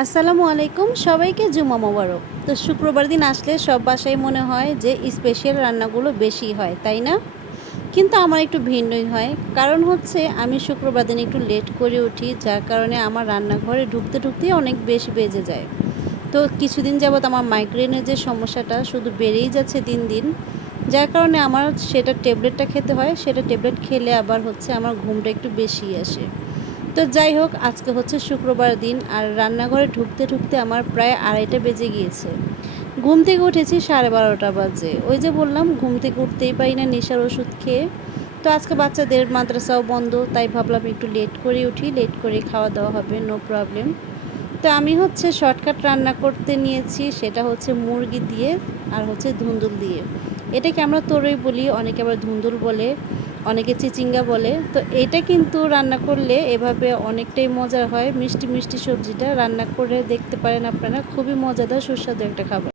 আসসালামু আলাইকুম, সবাইকে জুমা মোবারক। তো শুক্রবার দিন আসলে সব বাসায় মনে হয় যে স্পেশাল রান্নাগুলো বেশি হয়, তাই না? কিন্তু আমার একটু ভিন্নই হয়। কারণ হচ্ছে আমি শুক্রবার দিন একটু লেট করে উঠি, যার কারণে আমার রান্নাঘরে ঢুকতে ঢুকতেই অনেক বেশি বেজে যায়। তো কিছুদিন যাবৎ আমার মাইগ্রেনের যে সমস্যাটা শুধু বেড়েই যাচ্ছে দিন দিন, যার কারণে আমার সেটা ট্যাবলেটটা খেতে হয়। সেটা ট্যাবলেট খেলে আবার হচ্ছে আমার ঘুমটা একটু বেশি আসে। তো যাই হোক, আজকে হচ্ছে শুক্রবার দিন আর রান্নাঘরে ঢুকতে ঢুকতে আমার প্রায় 2:30 বেজে গিয়েছে। ঘুম থেকে উঠেছি 12:30 বাজে। ওই যে বললাম, ঘুম থেকে উঠতেই পারি না নেশার ওষুধ খেয়ে। তো আজকে বাচ্চাদের মাদ্রাসাও বন্ধ, তাই ভাবলাম একটু লেট করে উঠি, লেট করে খাওয়া দাওয়া হবে, নো প্রবলেম। তো আমি হচ্ছে শর্টকাট রান্না করতে নিয়েছি, সেটা হচ্ছে মুরগি দিয়ে আর হচ্ছে ধুন্দুল দিয়ে। এটাকে আমরা তরই বলি, অনেকে আবার ধুন্দুল বলে, অনেকে চিচিঙ্গা বলে। তো এটা কিন্তু রান্না করলে এভাবে অনেকটাই মজার হয়। মিষ্টি মিষ্টি সবজিটা রান্না করে দেখতে পারেন আপনারা, খুবই মজাদার সুস্বাদু একটা খাবার।